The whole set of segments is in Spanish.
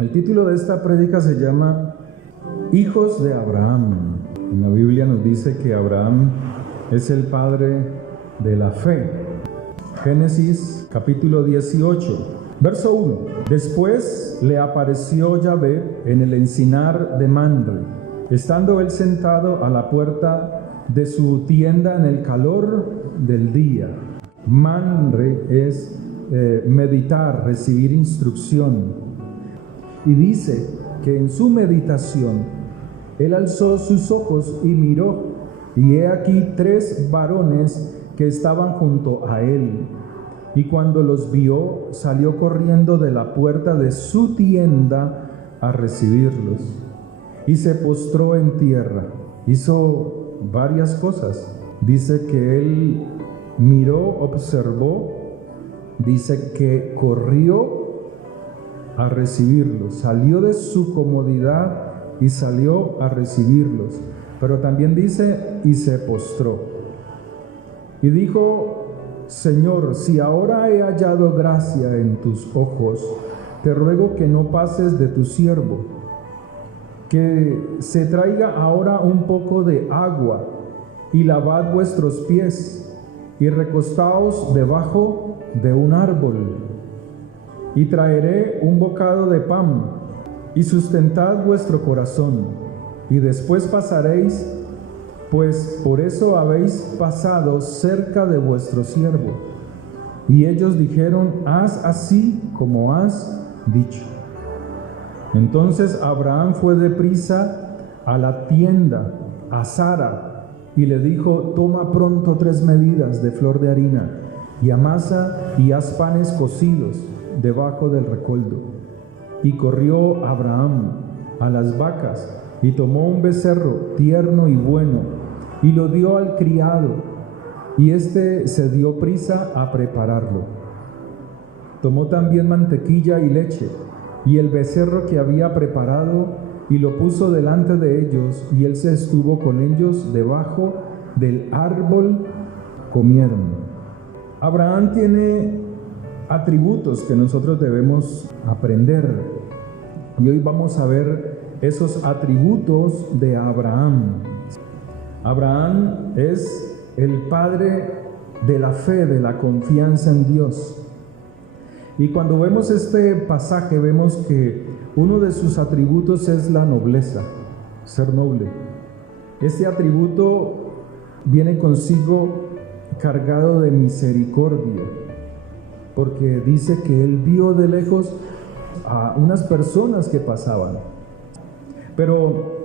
El título de esta prédica se llama Hijos de Abraham. En la Biblia nos dice que Abraham es el padre de la fe. Génesis capítulo 18, verso 1. Después le apareció Yahvé en el encinar de Mamre, estando él sentado a la puerta de su tienda en el calor del día. Mamre es meditar, recibir instrucción. Y dice que en su meditación él alzó sus ojos y miró, y he aquí 3 varones que estaban junto a él. Y cuando los vio, salió corriendo de la puerta de su tienda a recibirlos. Y se postró en tierra. Hizo varias cosas. Dice que él miró, observó. Dice que corrió a recibirlos. Salió de su comodidad y salió a recibirlos. Pero también dice, y se postró. Y dijo: Señor, si ahora he hallado gracia en tus ojos, te ruego que no pases de tu siervo, que se traiga ahora un poco de agua, y lavad vuestros pies, y recostaos debajo de un árbol, y traeré un bocado de pan, y sustentad vuestro corazón, y después pasaréis, pues por eso habéis pasado cerca de vuestro siervo. Y ellos dijeron: haz así como has dicho. Entonces Abraham fue deprisa a la tienda, a Sara, y le dijo: toma pronto 3 medidas de flor de harina, y amasa y haz panes cocidos debajo del recoldo. Y corrió Abraham a las vacas, y tomó un becerro tierno y bueno, y lo dio al criado, y éste se dio prisa a prepararlo. Tomó también mantequilla y leche, y el becerro que había preparado, y lo puso delante de ellos, y él se estuvo con ellos debajo del árbol, comieron. Abraham tiene atributos que nosotros debemos aprender, y hoy vamos a ver esos atributos de Abraham. Abraham es el padre de la fe, de la confianza en Dios. Y cuando vemos este pasaje, vemos que uno de sus atributos es la nobleza, ser noble. Este atributo viene consigo cargado de misericordia, porque dice que él vio de lejos a unas personas que pasaban. Pero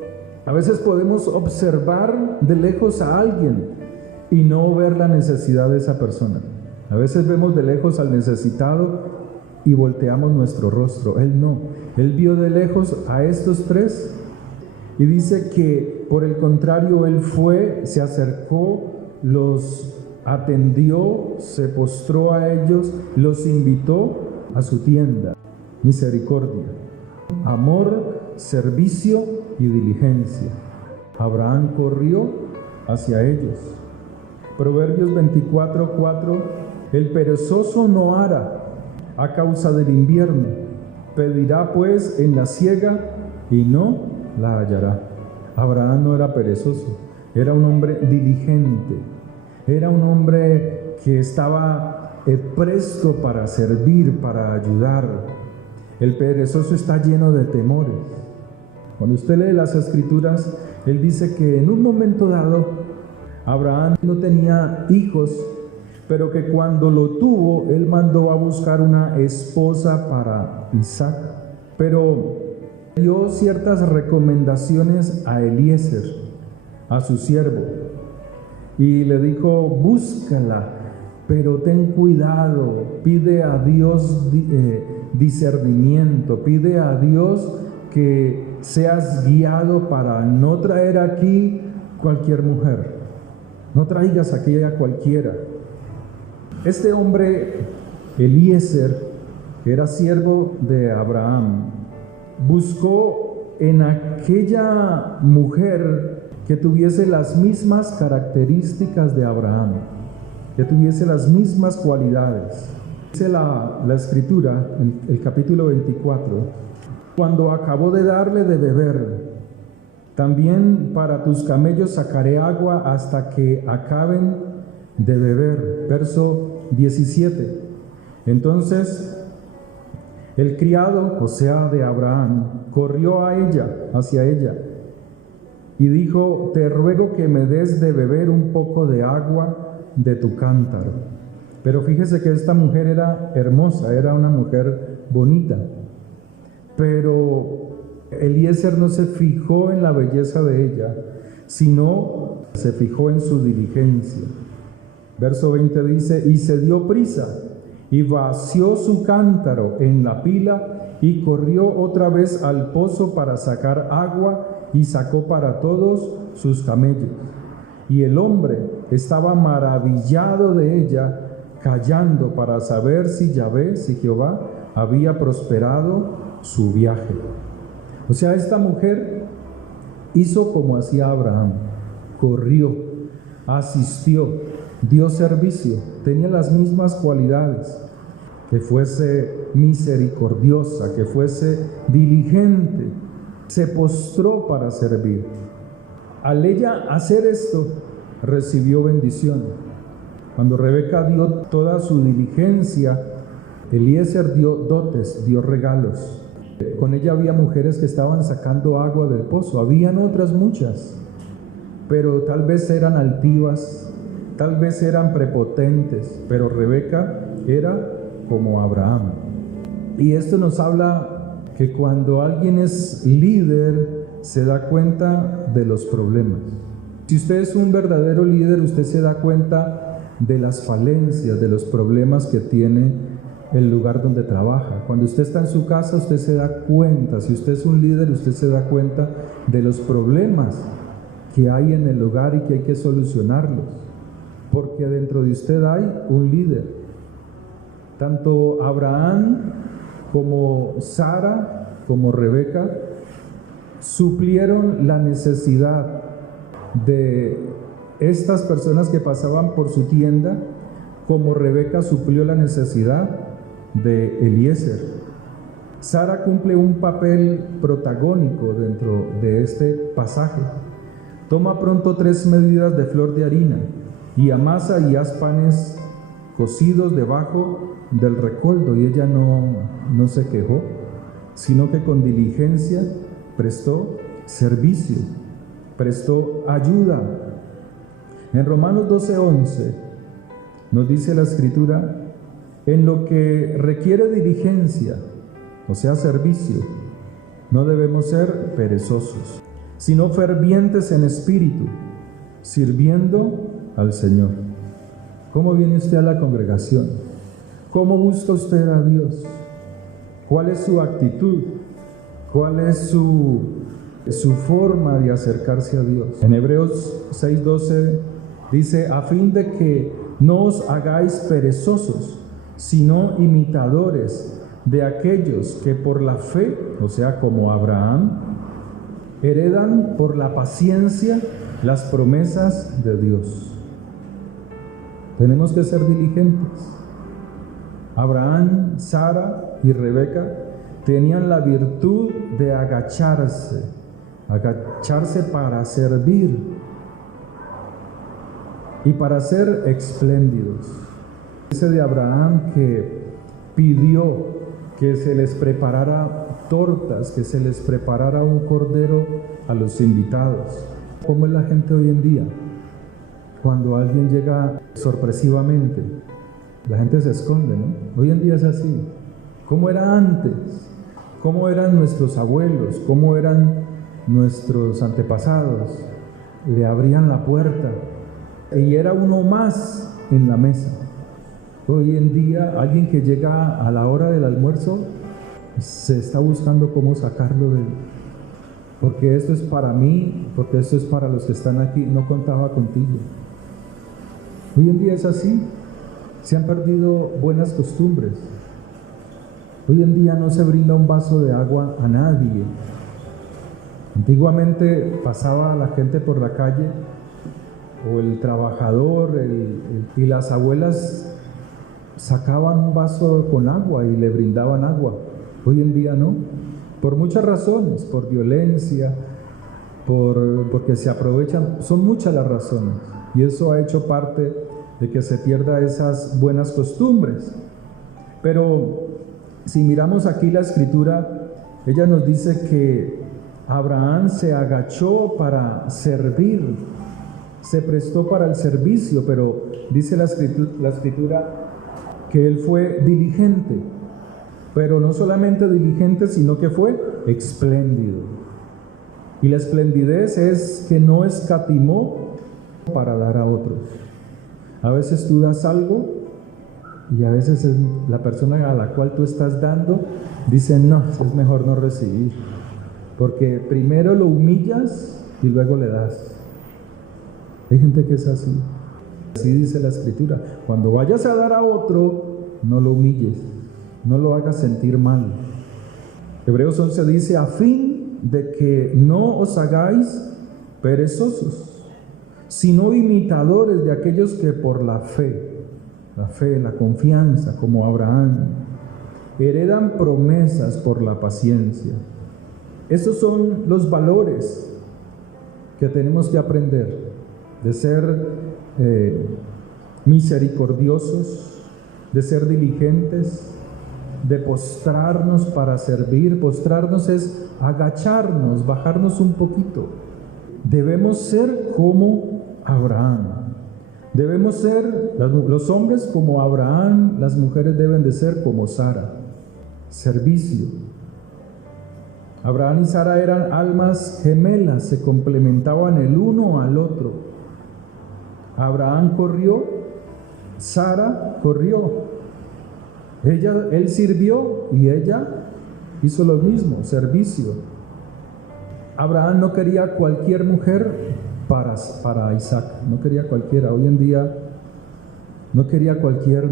a veces podemos observar de lejos a alguien y no ver la necesidad de esa persona. A veces vemos de lejos al necesitado y volteamos nuestro rostro. Él no. Él vio de lejos a estos 3 y dice que por el contrario él fue, se acercó, los atendió, se postró a ellos, los invitó a su tienda. Misericordia, amor, servicio y diligencia. Abraham corrió hacia ellos. Proverbios 24:4. El perezoso no ara a causa del invierno, pedirá pues en la siega y no la hallará. Abraham no era perezoso, era un hombre diligente, era un hombre que estaba presto para servir, para ayudar. El perezoso está lleno de temores. Cuando usted lee las Escrituras, él dice que en un momento dado, Abraham no tenía hijos, pero que cuando lo tuvo, él mandó a buscar una esposa para Isaac. Pero dio ciertas recomendaciones a Eliezer, a su siervo, y le dijo: búscala, pero ten cuidado, pide a Dios discernimiento, pide a Dios que seas guiado para no traer aquí cualquier mujer, no traigas aquí a cualquiera. Este hombre, Eliezer, que era siervo de Abraham, buscó en aquella mujer que tuviese las mismas características de Abraham, que tuviese las mismas cualidades. Dice la Escritura, en el capítulo 24, cuando acabó de darle de beber. También para tus camellos sacaré agua hasta que acaben de beber. Verso 17. Entonces el criado, o sea, de Abraham, corrió hacia ella, y dijo: te ruego que me des de beber un poco de agua de tu cántaro. Pero fíjese que esta mujer era hermosa, era una mujer bonita. Pero Eliezer no se fijó en la belleza de ella, sino se fijó en su diligencia. Verso 20 dice: y se dio prisa, y vació su cántaro en la pila, y corrió otra vez al pozo para sacar agua, y sacó para todos sus camellos. Y el hombre estaba maravillado de ella, callando para saber si Yahvé, si Jehová, había prosperado su viaje. O sea, esta mujer hizo como hacía Abraham, corrió, asistió, dio servicio, tenía las mismas cualidades, que fuese misericordiosa, que fuese diligente, se postró para servir. Al ella hacer esto, recibió bendición. Cuando Rebeca dio toda su diligencia, Eliezer dio dotes, dio regalos. Con ella había mujeres que estaban sacando agua del pozo, habían otras muchas, pero tal vez eran altivas, tal vez eran prepotentes, pero Rebeca era como Abraham. Y esto nos habla que cuando alguien es líder, se da cuenta de los problemas. Si usted es un verdadero líder, usted se da cuenta de las falencias, de los problemas que tiene el lugar donde trabaja. Cuando usted está en su casa, usted se da cuenta. Si usted es un líder, usted se da cuenta de los problemas que hay en el hogar y que hay que solucionarlos, porque dentro de usted hay un líder. Tanto Abraham como Sara, como Rebeca, suplieron la necesidad de estas personas que pasaban por su tienda, como Rebeca suplió la necesidad de Eliezer. Sara cumple un papel protagónico dentro de este pasaje. Toma pronto 3 medidas de flor de harina y amasa y haz panes cocidos debajo del recoldo. Y ella no se quejó, sino que con diligencia prestó servicio, prestó ayuda. En Romanos 12:11 nos dice la Escritura: en lo que requiere diligencia, o sea, servicio, no debemos ser perezosos, sino fervientes en espíritu, sirviendo al Señor. ¿Cómo viene usted a la congregación? ¿Cómo busca usted a Dios? ¿Cuál es su actitud? ¿Cuál es su forma de acercarse a Dios? En Hebreos 6:12 dice: a fin de que no os hagáis perezosos, sino imitadores de aquellos que por la fe, o sea, como Abraham, heredan por la paciencia las promesas de Dios. Tenemos que ser diligentes. Abraham, Sara y Rebeca tenían la virtud de agacharse para servir y para ser espléndidos. Dice de Abraham que pidió que se les preparara tortas, que se les preparara un cordero a los invitados. ¿Cómo es la gente hoy en día? Cuando alguien llega sorpresivamente, la gente se esconde, ¿no? Hoy en día es así. ¿Cómo era antes? ¿Cómo eran nuestros abuelos? ¿Cómo eran nuestros antepasados? Le abrían la puerta y era uno más en la mesa. Hoy en día, alguien que llega a la hora del almuerzo, se está buscando cómo sacarlo porque esto es para mí, porque esto es para los que están aquí, no contaba contigo. Hoy en día es así. Se han perdido buenas costumbres. Hoy en día no se brinda un vaso de agua a nadie. Antiguamente pasaba la gente por la calle, o el trabajador, y las abuelas sacaban un vaso con agua y le brindaban agua. Hoy en día no. por muchas razones, por violencia, porque se aprovechan, son muchas las razones, y eso ha hecho parte de que se pierda esas buenas costumbres. Pero si miramos aquí la escritura, ella nos dice que Abraham se agachó para servir, se prestó para el servicio, pero dice la escritura que él fue diligente, pero no solamente diligente, sino que fue espléndido. Y la esplendidez es que no escatimó para dar a otros. A veces tú das algo y a veces la persona a la cual tú estás dando dice, no, es mejor no recibir, porque primero lo humillas y luego le das. Hay gente que es así. Así dice la escritura: cuando vayas a dar a otro, no lo humilles, no lo hagas sentir mal. Hebreos 11 dice: a fin de que no os hagáis perezosos, sino imitadores de aquellos que por la fe, la confianza, como Abraham, heredan promesas por la paciencia. Esos son los valores que tenemos que aprender, de ser misericordiosos, de ser diligentes, de postrarnos para servir. Postrarnos es agacharnos, bajarnos un poquito. Debemos ser como Abraham. Debemos ser, los hombres como Abraham, las mujeres deben de ser como Sara. Servicio. Abraham y Sara eran almas gemelas, se complementaban el uno al otro. Abraham corrió, Sara corrió. Él sirvió y ella hizo lo mismo, servicio. Abraham no quería cualquier mujer para Isaac, no quería cualquiera. Hoy en día no quería cualquier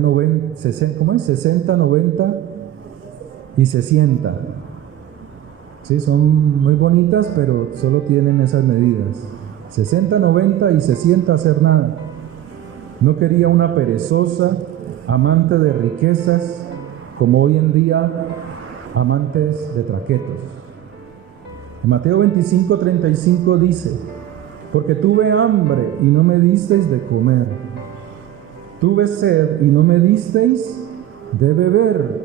60, 90 y 60. Sí, son muy bonitas, pero solo tienen esas medidas. 60, 90 y se sienta a hacer nada. No quería una perezosa, amante de riquezas, como hoy en día, amantes de traquetos. En Mateo 25, 35 dice: porque tuve hambre y no me disteis de comer, tuve sed y no me disteis de beber.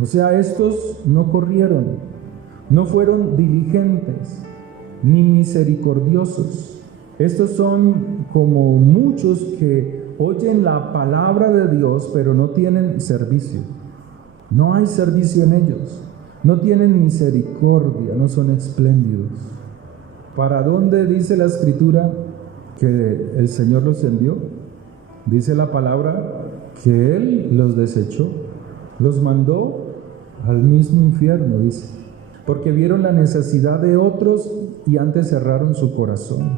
O sea, estos no corrieron, no fueron diligentes, ni misericordiosos. Estos son como muchos que oyen la palabra de Dios, pero no tienen servicio. No hay servicio en ellos. No tienen misericordia, no son espléndidos. ¿Para dónde dice la escritura que el Señor los envió? Dice la palabra que Él los desechó, los mandó al mismo infierno, dice. Porque vieron la necesidad de otros y antes cerraron su corazón,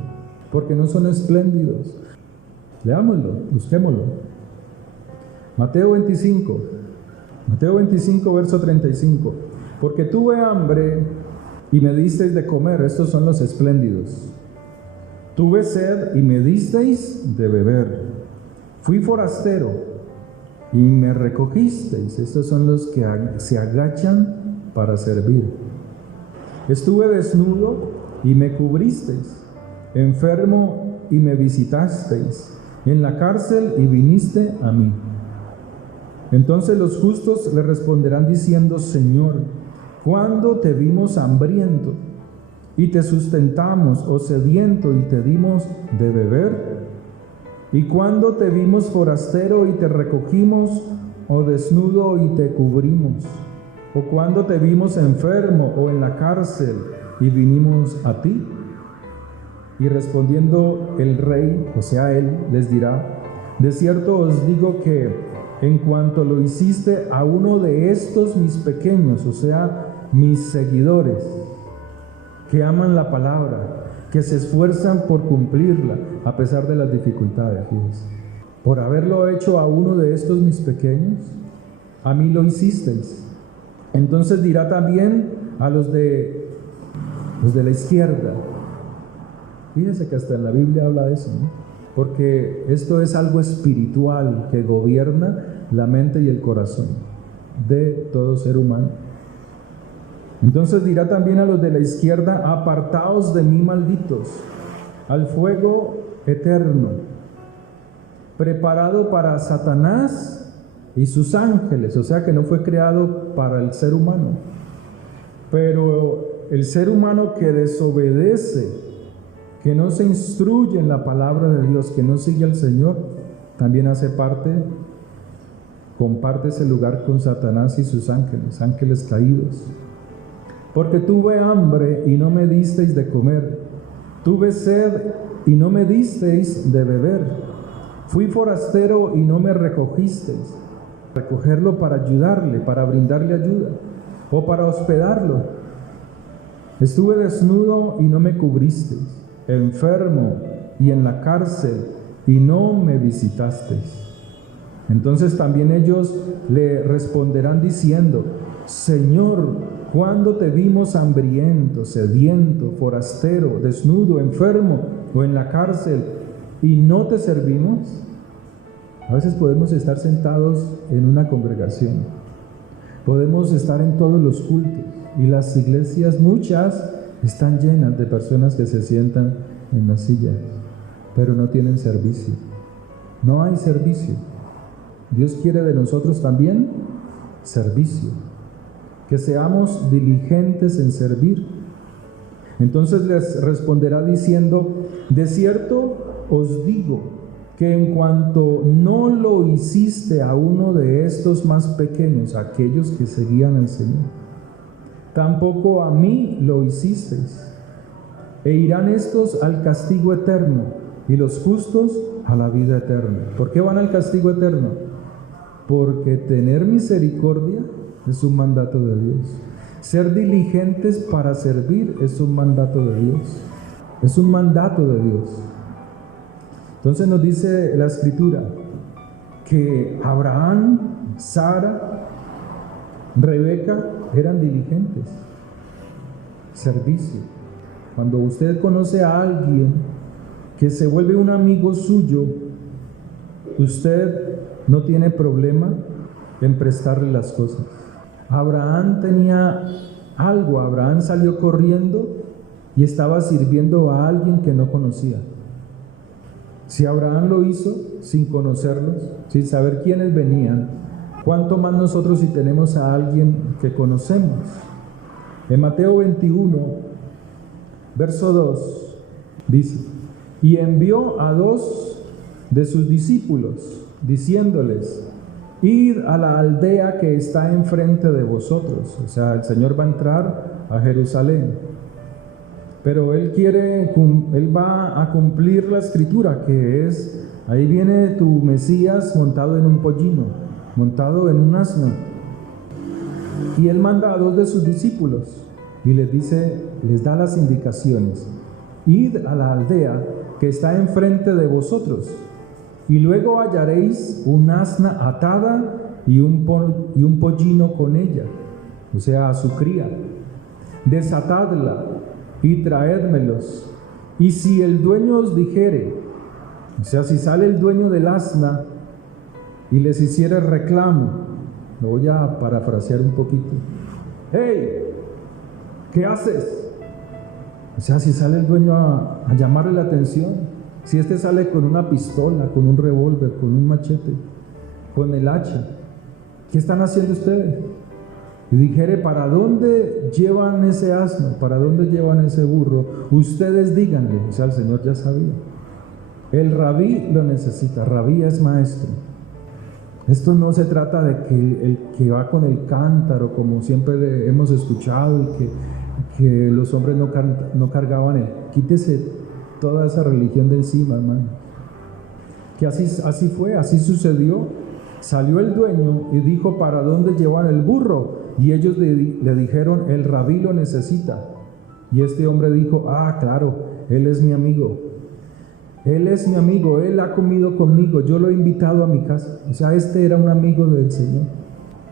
porque no son espléndidos. Leámoslo, busquémoslo. Mateo 25, verso 35. Porque tuve hambre y me disteis de comer. Estos son los espléndidos. Tuve sed y me disteis de beber. Fui forastero y me recogisteis. Estos son los que se agachan para servir. Estuve desnudo y me cubristeis, enfermo y me visitasteis, en la cárcel y viniste a mí. Entonces los justos le responderán diciendo: Señor, ¿cuándo te vimos hambriento y te sustentamos, o sediento y te dimos de beber? ¿Y cuándo te vimos forastero y te recogimos, o desnudo y te cubrimos? ¿O cuándo te vimos enfermo o en la cárcel y vinimos a ti? Y respondiendo el rey, o sea él, les dirá: de cierto os digo que en cuanto lo hiciste a uno de estos mis pequeños, o sea, mis seguidores, que aman la palabra, que se esfuerzan por cumplirla a pesar de las dificultades, fíjense, por haberlo hecho a uno de estos mis pequeños, a mí lo hicisteis. Entonces dirá también a los de la izquierda. Fíjense que hasta en la Biblia habla de eso, ¿no? Porque esto es algo espiritual que gobierna la mente y el corazón de todo ser humano. Entonces dirá también a los de la izquierda: apartaos de mí, malditos, al fuego eterno, preparado para Satanás y sus ángeles. O sea que no fue creado para el ser humano. Pero el ser humano que desobedece, que no se instruye en la palabra de Dios, que no sigue al Señor, también hace parte, comparte ese lugar con Satanás y sus ángeles, ángeles caídos. Porque tuve hambre y no me disteis de comer, tuve sed y no me disteis de beber, fui forastero y no me recogisteis. Recogerlo para ayudarle, para brindarle ayuda, o para hospedarlo. Estuve desnudo y no me cubristeis, enfermo y en la cárcel y no me visitasteis. Entonces también ellos le responderán diciendo: Señor, ¿cuándo te vimos hambriento, sediento, forastero, desnudo, enfermo o en la cárcel y no te servimos? A veces podemos estar sentados en una congregación, podemos estar en todos los cultos, y las iglesias, muchas, están llenas de personas que se sientan en las sillas, pero no tienen servicio. No hay servicio. Dios quiere de nosotros también servicio, que seamos diligentes en servir. Entonces les responderá diciendo: de cierto os digo que en cuanto no lo hiciste a uno de estos más pequeños, aquellos que seguían al Señor, tampoco a mí lo hicisteis. E irán estos al castigo eterno y los justos a la vida eterna. ¿Por qué van al castigo eterno? Porque tener misericordia es un mandato de Dios. Ser diligentes para servir es un mandato de Dios. Es un mandato de Dios. Entonces nos dice la Escritura que Abraham, Sara, Rebeca eran diligentes. Servicio. Cuando usted conoce a alguien que se vuelve un amigo suyo, usted no tiene problema en prestarle las cosas. Abraham tenía algo. Abraham salió corriendo y estaba sirviendo a alguien que no conocía. Si Abraham lo hizo sin conocerlos, sin saber quiénes venían, ¿cuánto más nosotros si tenemos a alguien que conocemos? En Mateo 21, verso 2, dice: y envió a 2 de sus discípulos, diciéndoles: id a la aldea que está enfrente de vosotros. O sea, el Señor va a entrar a Jerusalén, pero Él va a cumplir la Escritura, que es: ahí viene tu Mesías montado en un pollino, montado en un asno. Y Él manda a 2 de sus discípulos y les dice, les da las indicaciones: id a la aldea que está enfrente de vosotros, y luego hallaréis un asna atada y un pollino con ella, o sea, a su cría. Desatadla y traédmelos. Y si el dueño os dijere, o sea, si sale el dueño del asna y les hiciere reclamo, lo voy a parafrasear un poquito: hey, ¿qué haces? O sea, si sale el dueño a llamarle la atención, si este sale con una pistola, con un revólver, con un machete, con el hacha, ¿qué están haciendo ustedes? Y dijere: ¿para dónde llevan ese asno? ¿Para dónde llevan ese burro? Ustedes díganle. O sea, el Señor ya sabía. El rabí lo necesita. Rabí es maestro. Esto no se trata de que el que va con el cántaro, como siempre hemos escuchado, y que los hombres no cargaban el... Quítese toda esa religión de encima, hermano. Que así fue, así sucedió. Salió el dueño y dijo: ¿para dónde llevan el burro? Y ellos le dijeron: el rabí lo necesita. Y este hombre dijo: ah, claro, él es mi amigo. Él es mi amigo, él ha comido conmigo, yo lo he invitado a mi casa. O sea, este era un amigo del Señor.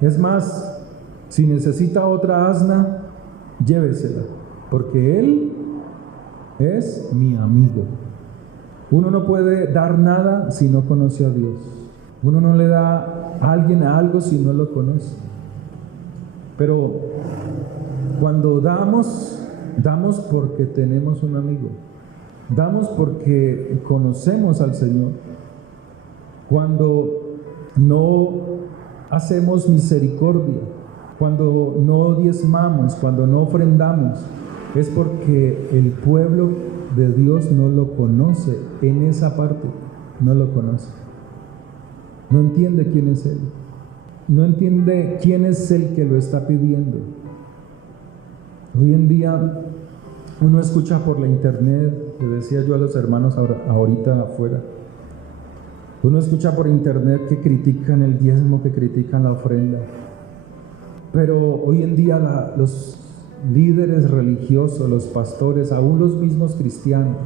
Es más, si necesita otra asna, llévesela, porque él es mi amigo. Uno no puede dar nada si no conoce a Dios. Uno no le da a alguien algo si no lo conoce. Pero Cuando damos porque tenemos un amigo. Damos porque conocemos al Señor. Cuando no hacemos misericordia, cuando no diezmamos, cuando no ofrendamos, es porque el pueblo de Dios no lo conoce. En esa parte no lo conoce. No entiende quién es Él. No entiende quién es el que lo está pidiendo. Hoy en día uno escucha por la internet, le decía yo a los hermanos ahorita afuera, uno escucha por internet que critican el diezmo, que critican la ofrenda, pero hoy en día los líderes religiosos, los pastores, aún los mismos cristianos,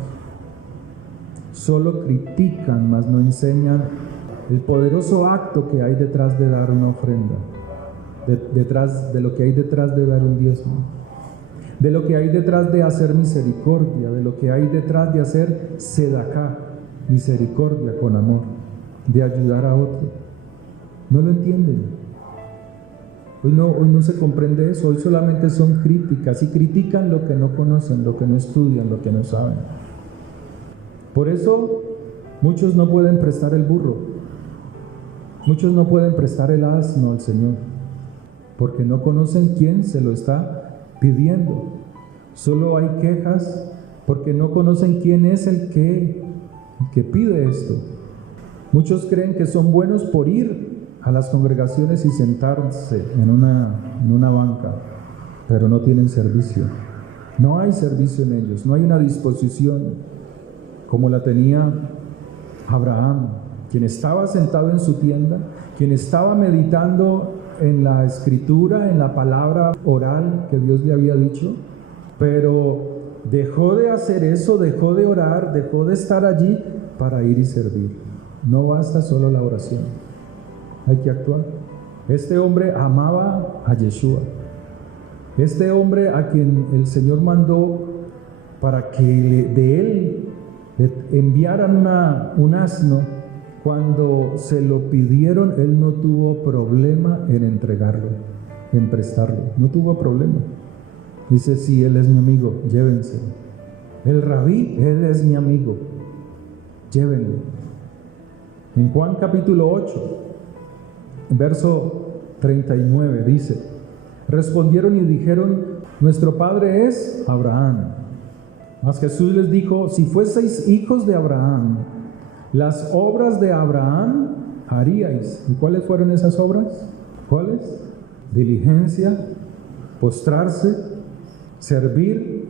solo critican, mas no enseñan el poderoso acto que hay detrás de dar una ofrenda, detrás de lo que hay detrás de dar un diezmo, de lo que hay detrás de hacer misericordia, de lo que hay detrás de hacer sedaká, misericordia con amor, de ayudar a otro. No lo entienden. Hoy no se comprende eso. Hoy solamente son críticas, y critican lo que no conocen, lo que no estudian, lo que no saben. Por eso muchos no pueden prestar el burro, muchos no pueden prestar el asno al Señor, porque no conocen quién se lo está pidiendo. Solo hay quejas porque no conocen quién es el que pide esto. Muchos creen que son buenos por ir a las congregaciones y sentarse en una banca, pero no tienen servicio. No hay servicio en ellos, no hay una disposición como la tenía Abraham, quien estaba sentado en su tienda, quien estaba meditando en la escritura, en la palabra oral que Dios le había dicho, pero dejó de hacer eso, dejó de orar, dejó de estar allí para ir y servir. No basta solo la oración, hay que actuar. Este hombre amaba a Yeshua, este hombre a quien el Señor mandó para que de él le enviaran un asno. Cuando se lo pidieron, él no tuvo problema en entregarlo, en prestarlo, no tuvo problema. Dice: sí, él es mi amigo, llévense. El rabí, él es mi amigo, llévenlo. En Juan capítulo 8, verso 39 dice: respondieron y dijeron: nuestro padre es Abraham. Mas Jesús les dijo: si fueseis hijos de Abraham, las obras de Abraham haríais. ¿Y cuáles fueron esas obras? ¿Cuáles? Diligencia, postrarse, servir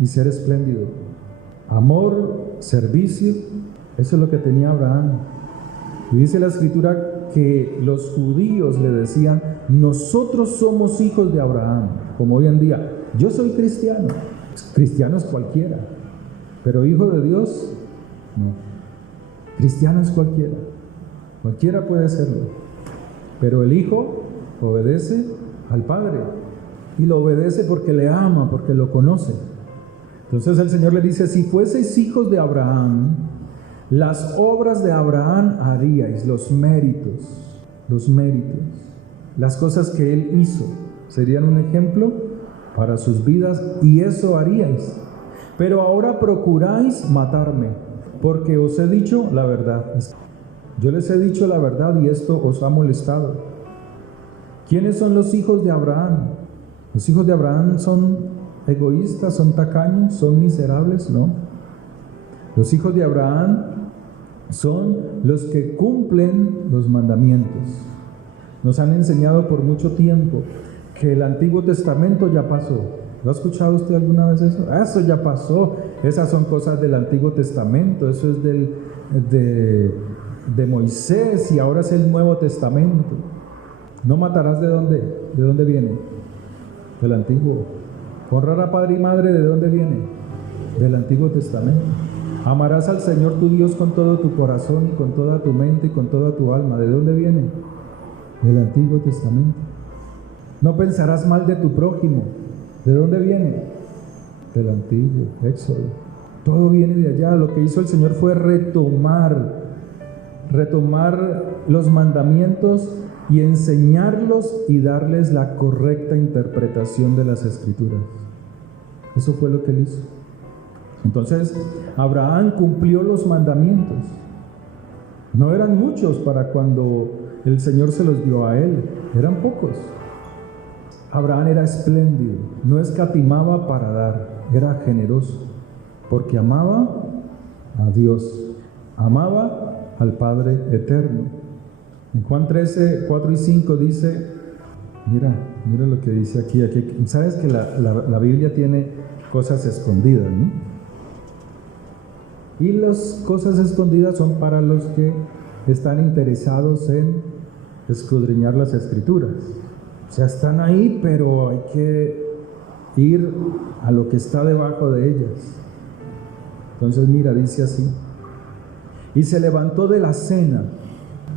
y ser espléndido. Amor, servicio, eso es lo que tenía Abraham. Y dice la Escritura que los judíos le decían: nosotros somos hijos de Abraham. Como hoy en día, yo soy cristiano. Cristiano es cualquiera, pero hijo de Dios, no. Cristiano es cualquiera puede serlo, pero el hijo obedece al Padre, y lo obedece porque le ama, porque lo conoce. Entonces el Señor le dice: si fueseis hijos de Abraham, las obras de Abraham haríais, los méritos, las cosas que él hizo serían un ejemplo para sus vidas, y eso haríais. Pero ahora procuráis matarme, porque os he dicho la verdad. Yo les he dicho la verdad y esto os ha molestado. ¿Quiénes son los hijos de Abraham? Los hijos de Abraham son egoístas, son tacaños, son miserables, ¿no? Los hijos de Abraham son los que cumplen los mandamientos. Nos han enseñado por mucho tiempo que el Antiguo Testamento ya pasó. ¿Lo ha escuchado usted alguna vez eso? Eso ya pasó, esas son cosas del Antiguo Testamento, eso es de Moisés, y ahora es el Nuevo Testamento. No matarás. ¿De dónde viene? Del Antiguo. Honrar a padre y madre, ¿de dónde viene? Del Antiguo Testamento. Amarás al Señor tu Dios con todo tu corazón y con toda tu mente y con toda tu alma. ¿De dónde viene? Del Antiguo Testamento. No pensarás mal de tu prójimo. ¿De dónde viene? Del Antiguo, Éxodo. Todo viene de allá. Lo que hizo el Señor fue retomar los mandamientos y enseñarlos y darles la correcta interpretación de las Escrituras. Eso fue lo que él hizo. Entonces, Abraham cumplió los mandamientos. No eran muchos para cuando el Señor se los dio a él, eran pocos. Abraham era espléndido, no escatimaba para dar, era generoso, porque amaba a Dios, amaba al Padre eterno. En Juan 13, 4 y 5 dice, mira lo que dice aquí. Sabes que la Biblia tiene cosas escondidas, ¿no? Y las cosas escondidas son para los que están interesados en escudriñar las Escrituras. O sea, están ahí, pero hay que ir a lo que está debajo de ellas. Entonces mira, dice así: y se levantó de la cena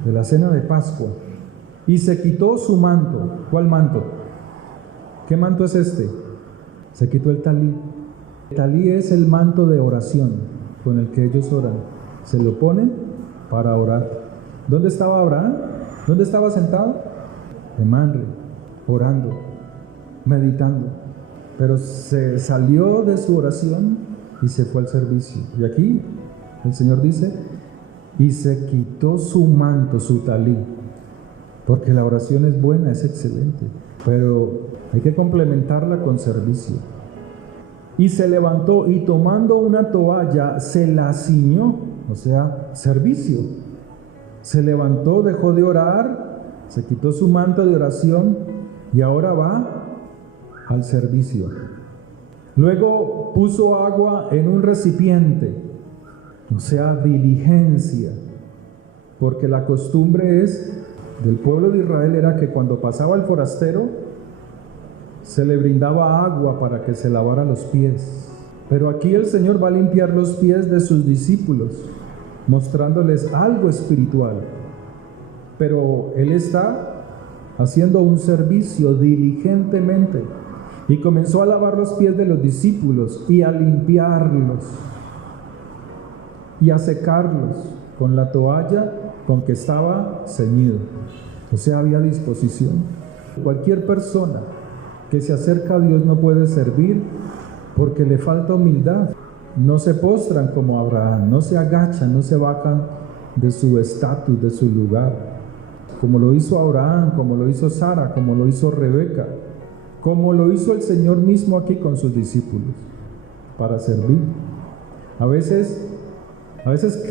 de Pascua, y se quitó su manto. ¿Cuál manto? ¿Qué manto es este? Se quitó el talí. El talí es el manto de oración con el que ellos oran. Se lo ponen para orar. ¿Dónde estaba Abraham? ¿Dónde estaba sentado? En Mamre, orando, meditando. Pero se salió de su oración y se fue al servicio. Y aquí el Señor dice: y se quitó su manto, su talí. Porque la oración es buena, es excelente, pero hay que complementarla con servicio. Y se levantó y tomando una toalla se la ciñó, o sea, servicio. Se levantó, dejó de orar, se quitó su manto de oración y ahora va al servicio. Luego puso agua en un recipiente, o sea, diligencia, porque la costumbre del pueblo de Israel era que cuando pasaba el forastero se le brindaba agua para que se lavara los pies. Pero aquí el Señor va a limpiar los pies de sus discípulos, mostrándoles algo espiritual. Pero Él está haciendo un servicio diligentemente y comenzó a lavar los pies de los discípulos y a limpiarlos y a secarlos con la toalla con que estaba ceñido. O sea, había disposición. Cualquier persona que se acerca a Dios no puede servir porque le falta humildad. No se postran como Abraham, no se agachan, no se bajan de su estatus, de su lugar, como lo hizo Abraham, como lo hizo Sara, como lo hizo Rebeca, como lo hizo el Señor mismo aquí con sus discípulos, para servir. A veces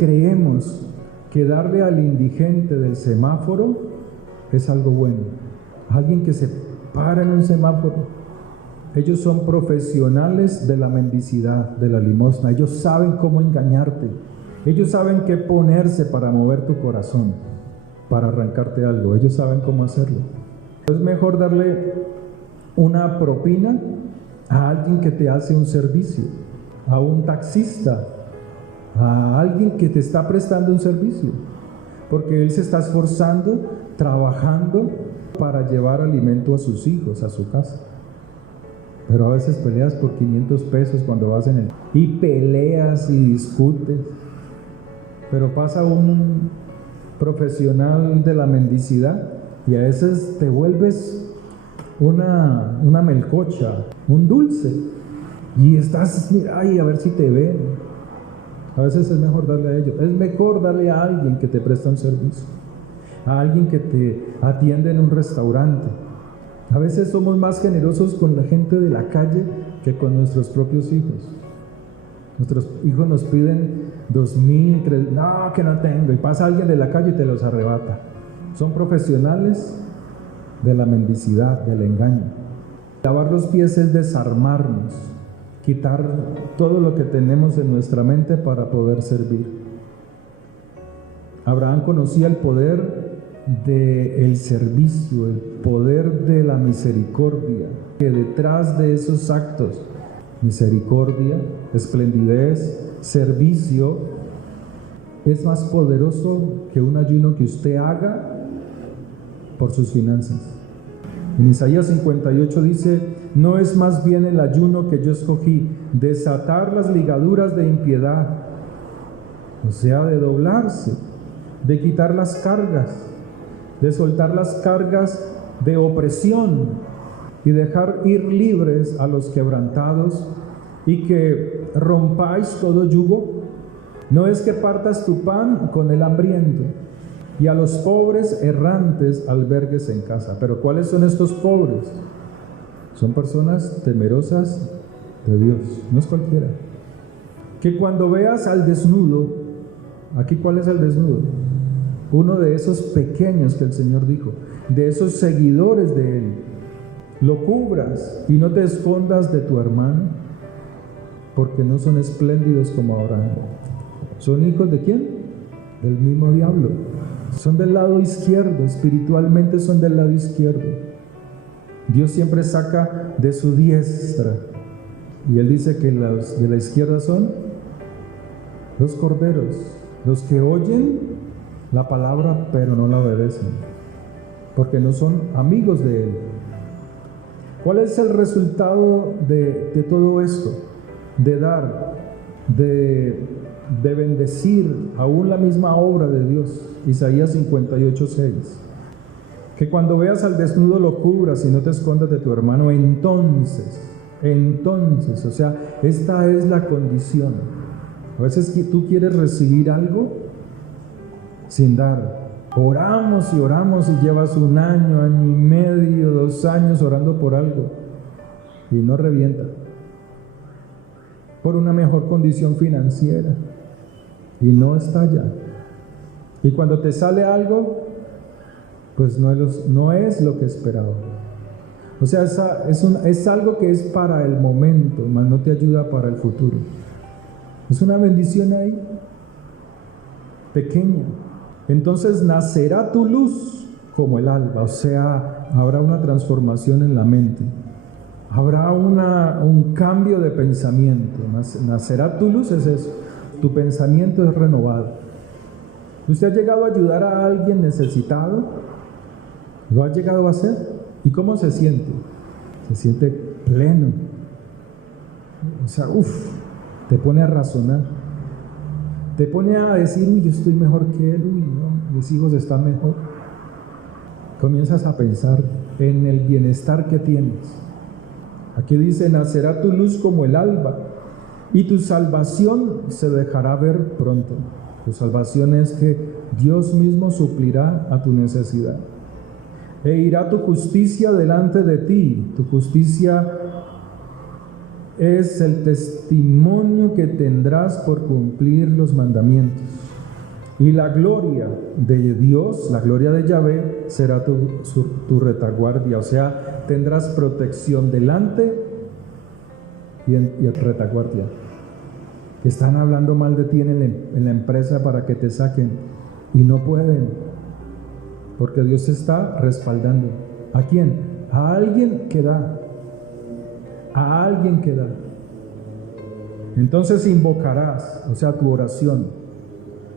creemos que darle al indigente del semáforo es algo bueno. Alguien que se para en un semáforo. Ellos son profesionales de la mendicidad, de la limosna. Ellos saben cómo engañarte. Ellos saben qué ponerse para mover tu corazón, para arrancarte algo. Ellos saben cómo hacerlo. Es mejor darle una propina a alguien que te hace un servicio, a un taxista, a alguien que te está prestando un servicio, porque él se está esforzando, trabajando para llevar alimento a sus hijos, a su casa. Pero a veces peleas por 500 pesos cuando vas y peleas y discutes. Pero pasa un profesional de la mendicidad y a veces te vuelves una melcocha, un dulce, y estás, ay, a ver si te ven. A veces es mejor darle a ellos. Es mejor darle a alguien que te presta un servicio, a alguien que te atiende en un restaurante. A veces somos más generosos con la gente de la calle que con nuestros propios hijos. Nuestros hijos nos piden 2,000, 3,000, no, que no tengo, y pasa alguien de la calle y te los arrebata. Son profesionales de la mendicidad, del engaño. Lavar los pies es desarmarnos, quitar todo lo que tenemos en nuestra mente para poder servir. Abraham conocía el poder del servicio, el poder de la misericordia, que detrás de esos actos, misericordia, esplendidez, servicio, es más poderoso que un ayuno que usted haga por sus finanzas. En Isaías 58 dice: no es más bien el ayuno que yo escogí, desatar las ligaduras de impiedad, o sea, de doblarse, de quitar las cargas, de soltar las cargas de opresión y dejar ir libres a los quebrantados y que rompáis todo yugo. No es que partas tu pan con el hambriento y a los pobres errantes albergues en casa. Pero ¿cuáles son estos pobres? Son personas temerosas de Dios, no es cualquiera. Que cuando veas al desnudo, aquí ¿cuál es el desnudo? Uno de esos pequeños que el Señor dijo, de esos seguidores de Él, lo cubras y no te escondas de tu hermano, porque no son espléndidos como Abraham. ¿Son hijos de quién? Del mismo diablo. Son del lado izquierdo, espiritualmente son del lado izquierdo. Dios siempre saca de su diestra. Y Él dice que los de la izquierda son los corderos, los que oyen la palabra pero no la obedecen, porque no son amigos de Él. ¿Cuál es el resultado de todo esto? De dar, de bendecir aún la misma obra de Dios. Isaías 58:6. Que cuando veas al desnudo lo cubras y no te escondas de tu hermano. Entonces, o sea, esta es la condición. A veces que tú quieres recibir algo sin dar. Oramos y llevas un año, año y medio, 2 años orando por algo y no revienta. Por una mejor condición financiera y no está ya. Y cuando te sale algo, pues no es lo que esperaba. O sea, es algo que es para el momento, mas no te ayuda para el futuro. Es una bendición ahí, pequeña. Entonces nacerá tu luz como el alba, o sea, habrá una transformación en la mente. Habrá un cambio de pensamiento. Nacerá tu luz, es eso. Tu pensamiento es renovado. ¿Usted ha llegado a ayudar a alguien necesitado? ¿Lo ha llegado a hacer? ¿Y cómo se siente? Se siente pleno. O sea, te pone a razonar. Te pone a decir, yo estoy mejor que él, no, mis hijos están mejor. Comienzas a pensar en el bienestar que tienes. Aquí dice, nacerá tu luz como el alba y tu salvación se dejará ver pronto. Tu salvación es que Dios mismo suplirá a tu necesidad. E irá tu justicia delante de ti. Tu justicia es el testimonio que tendrás por cumplir los mandamientos. Y la gloria de Dios, la gloria de Yahvé, será tu retaguardia. O sea, tendrás protección delante y retaguardia. Están hablando mal de ti en la empresa para que te saquen y no pueden, porque Dios está respaldando. ¿A quién? A alguien que da. A alguien que da. Entonces invocarás, o sea, tu oración,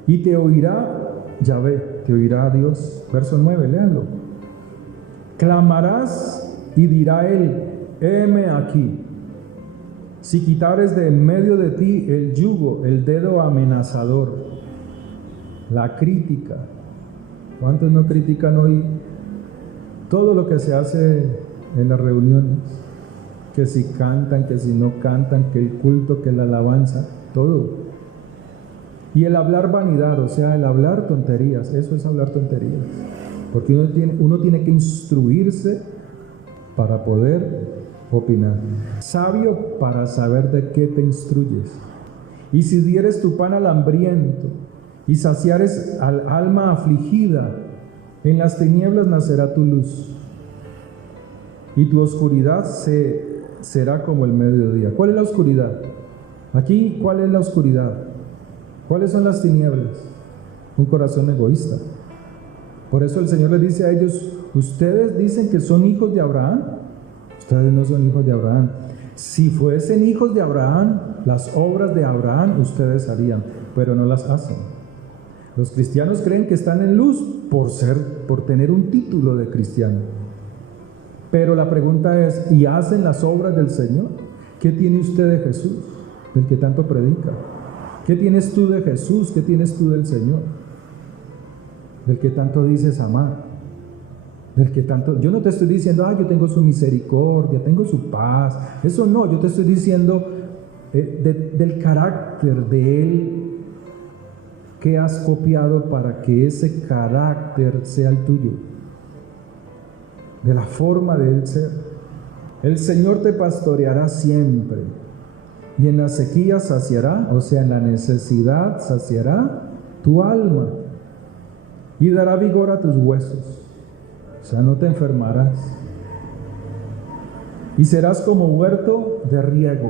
y te oirá Yahvé, te oirá Dios. Verso 9, léanlo. Clamarás y dirá él, heme aquí. Si quitares de en medio de ti el yugo, el dedo amenazador, la crítica. ¿Cuántos no critican hoy todo lo que se hace en las reuniones? Que si cantan, que si no cantan, que el culto, que la alabanza, todo. Y el hablar vanidad, o sea, el hablar tonterías, eso es hablar tonterías. Porque uno tiene que instruirse para poder opinar. Sabio para saber de qué te instruyes. Y si dieres tu pan al hambriento y saciares al alma afligida, en las tinieblas nacerá tu luz y tu oscuridad será como el mediodía. ¿Cuál es la oscuridad? Aquí, ¿cuál es la oscuridad? ¿Cuáles son las tinieblas? Un corazón egoísta. Por eso el Señor les dice a ellos, ustedes dicen que son hijos de Abraham. Ustedes no son hijos de Abraham. Si fuesen hijos de Abraham, las obras de Abraham ustedes harían, pero no las hacen. Los cristianos creen que están en luz por tener un título de cristiano. Pero la pregunta es, ¿y hacen las obras del Señor? ¿Qué tiene usted de Jesús, del que tanto predica? ¿Qué tienes tú de Jesús? ¿Qué tienes tú del Señor, del que tanto dices amar? del que tanto, yo no te estoy diciendo, yo tengo su misericordia, tengo su paz, eso no, yo te estoy diciendo del carácter de Él que has copiado para que ese carácter sea el tuyo, de la forma de Él ser. El Señor te pastoreará siempre, y en la sequía saciará, o sea, en la necesidad saciará tu alma, y dará vigor a tus huesos. O sea, no te enfermarás. Y serás como huerto de riego,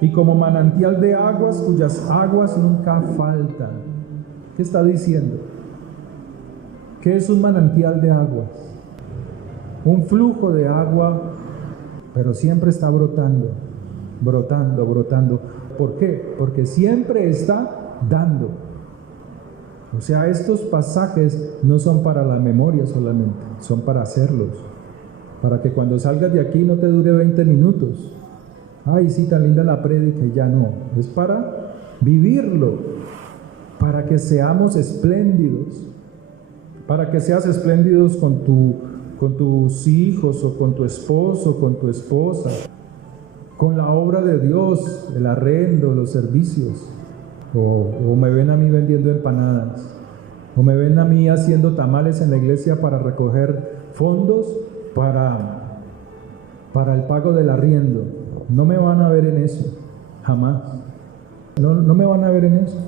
y como manantial de aguas cuyas aguas nunca faltan. ¿Qué está diciendo? ¿Qué es un manantial de aguas? Un flujo de agua, pero siempre está brotando, brotando, brotando. ¿Por qué? Porque siempre está dando. O sea, estos pasajes no son para la memoria solamente, son para hacerlos. Para que cuando salgas de aquí no te dure 20 minutos. Ay, sí, tan linda la prédica, y ya no. Es para vivirlo, para que seamos espléndidos, para que seas espléndidos con tus hijos, o con tu esposo, con tu esposa, con la obra de Dios, el arrendo, los servicios. O me ven a mí vendiendo empanadas, o me ven a mí haciendo tamales en la iglesia para recoger fondos para el pago del arriendo. No me van a ver en eso, jamás. No me van a ver en eso.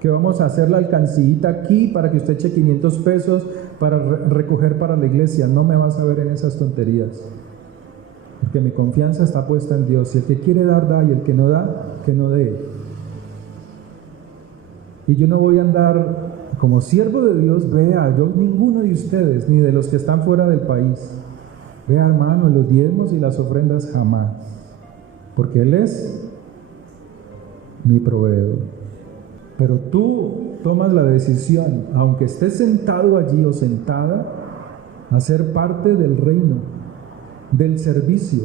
Que vamos a hacer la alcancillita aquí para que usted eche 500 pesos para recoger para la iglesia. No me vas a ver en esas tonterías. Porque mi confianza está puesta en Dios. Y el que quiere dar, da, y el que no da, que no dé. Y yo no voy a andar como siervo de Dios, vea, yo ninguno de ustedes, ni de los que están fuera del país, vea, hermano, los diezmos y las ofrendas jamás, porque Él es mi proveedor. Pero tú tomas la decisión, aunque estés sentado allí o sentada, a ser parte del reino, del servicio,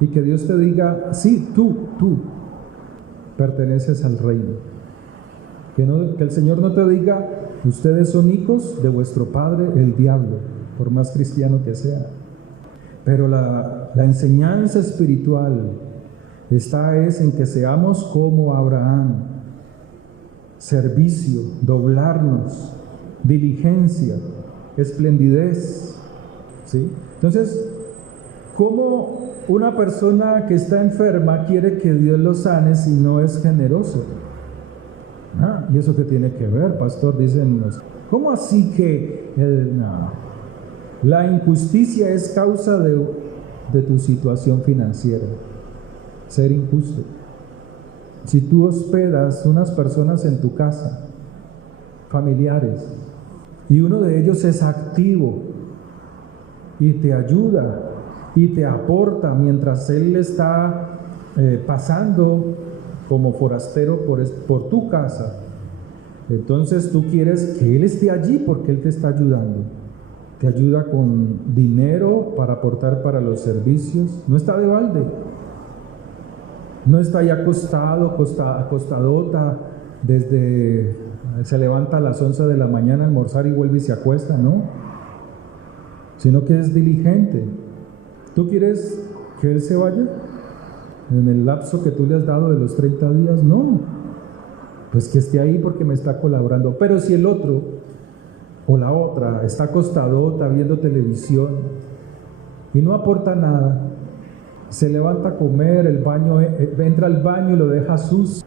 y que Dios te diga, sí, tú perteneces al reino. Que el Señor no te diga, ustedes son hijos de vuestro padre el diablo, por más cristiano que sea. Pero la enseñanza espiritual es en que seamos como Abraham: servicio, doblarnos, diligencia, esplendidez, ¿sí? Entonces, ¿cómo una persona que está enferma quiere que Dios lo sane si no es generoso? ¿Y eso qué tiene que ver, pastor? Dicen, ¿cómo así que no? La injusticia es causa de tu situación financiera, ser injusto. Si tú hospedas unas personas en tu casa, familiares, y uno de ellos es activo y te ayuda y te aporta mientras él está pasando como forastero por tu casa, entonces tú quieres que él esté allí porque él te está ayudando. Te ayuda con dinero para aportar para los servicios. No está de balde. No está ya acostadota, se levanta a las 11 de la mañana a almorzar y vuelve y se acuesta, ¿no? Sino que es diligente. ¿Tú quieres que él se vaya en el lapso que tú le has dado de los 30 días? No, pues que esté ahí porque me está colaborando. Pero si el otro o la otra está acostadota viendo televisión y no aporta nada, se levanta a comer, entra al baño y lo deja sucio,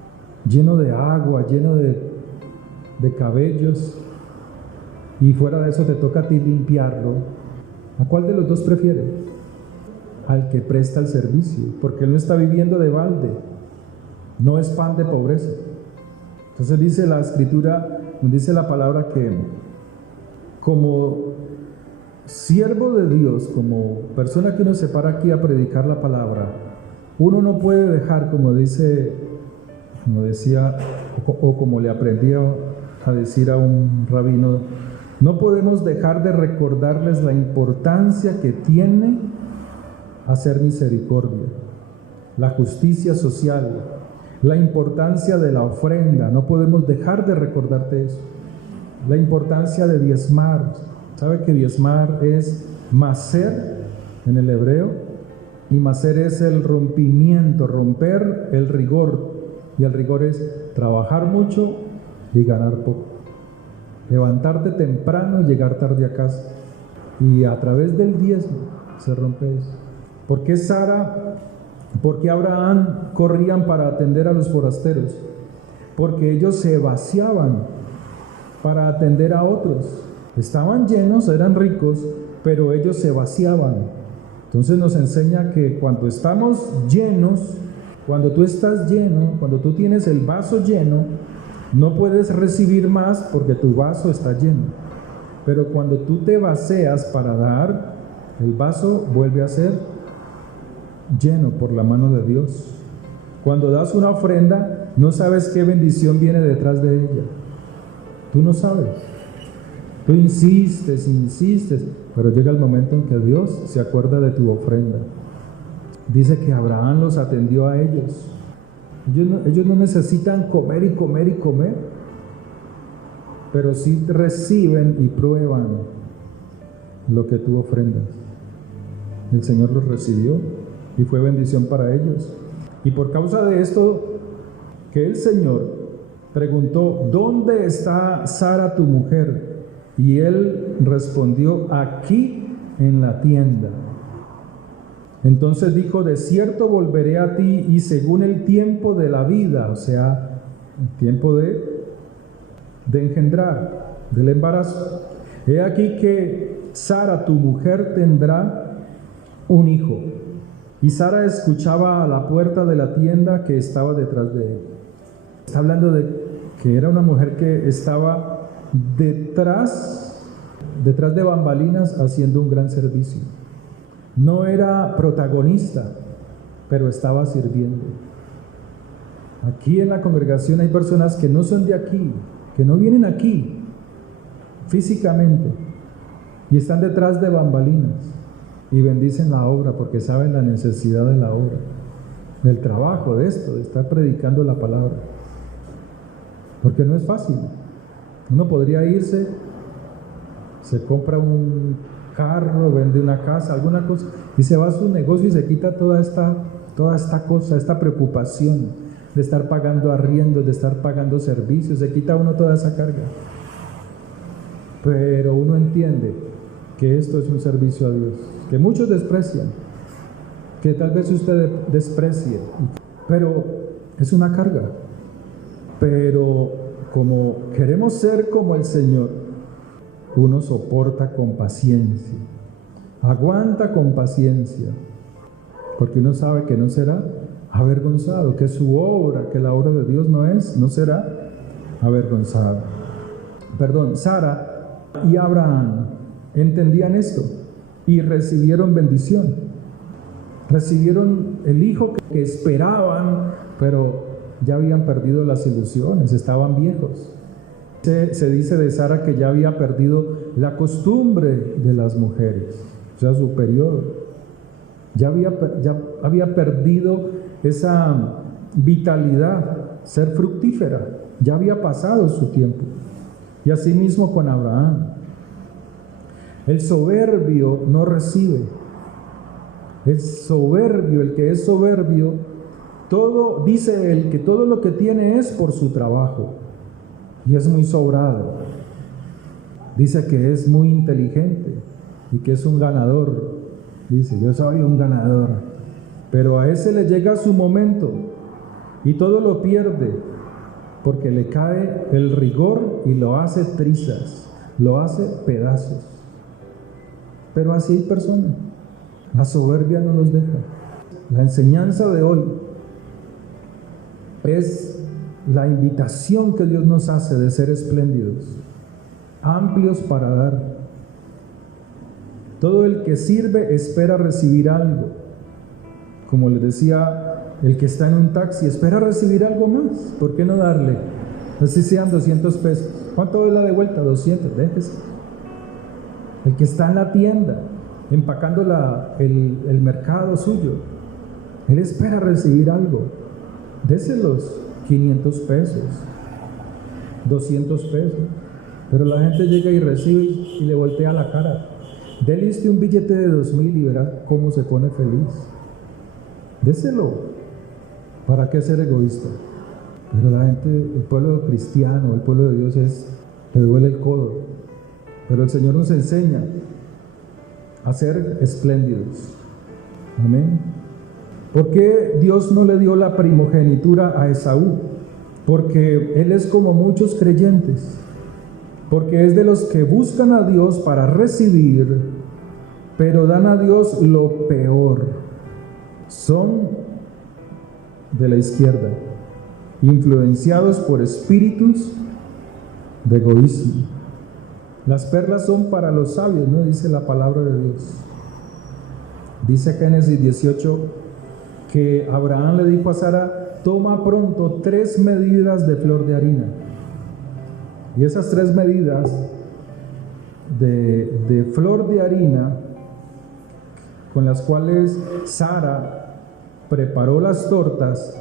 lleno de agua, lleno de cabellos, y fuera de eso te toca a ti limpiarlo, ¿a cuál de los dos prefieres? Al que presta el servicio, porque él no está viviendo de balde, no es pan de pobreza. Entonces dice la Escritura, dice la palabra que como siervo de Dios, como persona que uno se para aquí a predicar la palabra, uno no puede dejar, como decía, o como le aprendí a decir a un rabino, no podemos dejar de recordarles la importancia que tiene hacer misericordia, la justicia social, la importancia de la ofrenda. No podemos dejar de recordarte eso, la importancia de diezmar. ¿Sabe que diezmar es maser en el hebreo? Y maser es el rompimiento, romper el rigor. Y el rigor es trabajar mucho y ganar poco. Levantarte temprano y llegar tarde a casa. Y a través del diezmo se rompe eso. ¿Por qué Sara, por qué Abraham corrían para atender a los forasteros? Porque ellos se vaciaban para atender a otros. Estaban llenos, eran ricos, pero ellos se vaciaban. Entonces nos enseña que cuando estamos llenos, cuando tú estás lleno, cuando tú tienes el vaso lleno, no puedes recibir más porque tu vaso está lleno. Pero cuando tú te vacías para dar, el vaso vuelve a ser lleno por la mano de Dios. Cuando das una ofrenda, no sabes qué bendición viene detrás de ella. Tú no sabes. Tú insistes, pero llega el momento en que Dios se acuerda de tu ofrenda. Dice que Abraham los atendió a ellos. Ellos no necesitan comer y comer y comer, pero sí reciben y prueban lo que tú ofrendas. El Señor los recibió y fue bendición para ellos. Y por causa de esto, que el Señor preguntó: ¿dónde está Sara tu mujer? Y él respondió: aquí en la tienda. Entonces dijo: de cierto volveré a ti, y según el tiempo de la vida, o sea, el tiempo de engendrar, del embarazo, he aquí que Sara tu mujer tendrá un hijo. Y Sara escuchaba a la puerta de la tienda que estaba detrás de él. Está hablando de que era una mujer que estaba detrás de bambalinas haciendo un gran servicio. No era protagonista, pero estaba sirviendo. Aquí en la congregación hay personas que no son de aquí, que no vienen aquí físicamente y están detrás de bambalinas y bendicen la obra porque saben la necesidad de la obra, del trabajo, de esto, de estar predicando la palabra. Porque no es fácil. Uno podría irse, se compra un carro, vende una casa, alguna cosa, y se va a su negocio y se quita toda esta cosa, esta preocupación de estar pagando arriendos, de estar pagando servicios, se quita uno toda esa carga. Pero uno entiende que esto es un servicio a Dios, que muchos desprecian, que tal vez usted desprecie, pero es una carga. Pero como queremos ser como el Señor, uno soporta con paciencia, aguanta con paciencia, porque uno sabe que no será avergonzado, que su obra, que la obra de Dios no será avergonzada. Sara y Abraham entendían esto y recibieron bendición, recibieron el hijo que esperaban, pero ya habían perdido las ilusiones, estaban viejos. Se dice de Sara que ya había perdido la costumbre de las mujeres, o sea, su periodo. Ya había perdido esa vitalidad, ser fructífera. Ya había pasado su tiempo. Y así mismo con Abraham. El soberbio no recibe. El soberbio, el que es soberbio, dice él que todo lo que tiene es por su trabajo. Y es muy sobrado. Dice que es muy inteligente y que es un ganador. Dice: yo soy un ganador. Pero a ese le llega su momento y todo lo pierde porque le cae el rigor y lo hace trizas, lo hace pedazos. Pero así hay personas. La soberbia no nos deja. La enseñanza de hoy es la invitación que Dios nos hace de ser espléndidos, amplios para dar. Todo el que sirve espera recibir algo. Como les decía, el que está en un taxi espera recibir algo más. ¿Por qué no darle? Así sean 200 pesos. ¿Cuánto es la de vuelta? 200, déjese. El que está en la tienda empacando el mercado suyo, él espera recibir algo. Déselos 500 pesos, 200 pesos. Pero la gente llega y recibe y le voltea la cara. Dele usted un billete de 2.000 y verá cómo se pone feliz. Déselo. ¿Para qué ser egoísta? Pero la gente, el pueblo cristiano, el pueblo de Dios le duele el codo. Pero el Señor nos enseña a ser espléndidos. Amén. ¿Por qué Dios no le dio la primogenitura a Esaú? Porque él es como muchos creyentes. Porque es de los que buscan a Dios para recibir, pero dan a Dios lo peor. Son de la izquierda, influenciados por espíritus de egoísmo. Las perlas son para los sabios, ¿no? Dice la palabra de Dios. Dice Génesis 18 que Abraham le dijo a Sara: toma pronto 3 medidas de flor de harina. Y esas 3 medidas de flor de harina con las cuales Sara preparó las tortas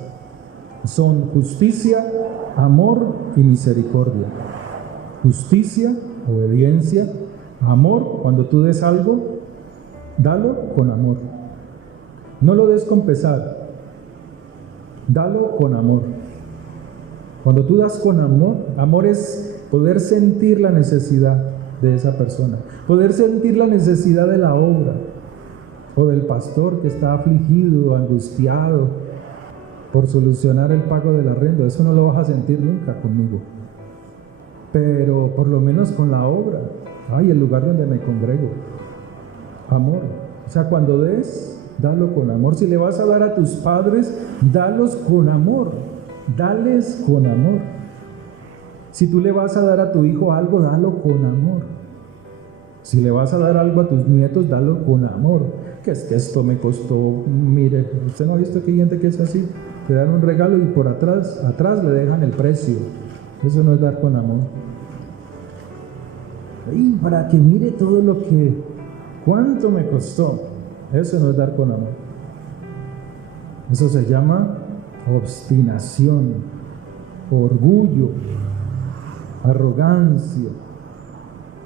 son justicia, amor y misericordia. Justicia, obediencia, amor. Cuando tú des algo, dalo con amor. No lo des con pesar, dalo con amor. Cuando tú das con amor, amor es poder sentir la necesidad de esa persona, poder sentir la necesidad de la obra o del pastor que está afligido, angustiado por solucionar el pago del arriendo. Eso no lo vas a sentir nunca conmigo, pero por lo menos con la obra. Ay, el lugar donde me congrego. Amor. O sea, cuando des, dalo con amor. Si le vas a dar a tus padres, dalos con amor. Dales con amor. Si tú le vas a dar a tu hijo algo, dalo con amor. Si le vas a dar algo a tus nietos, dalo con amor. Que es que esto me costó, mire, usted no ha visto que hay gente que es así, te dan un regalo y por atrás le dejan el precio. Eso no es dar con amor. Y para que mire todo lo que, cuánto me costó. Eso no es dar con amor. Eso se llama obstinación, orgullo, arrogancia.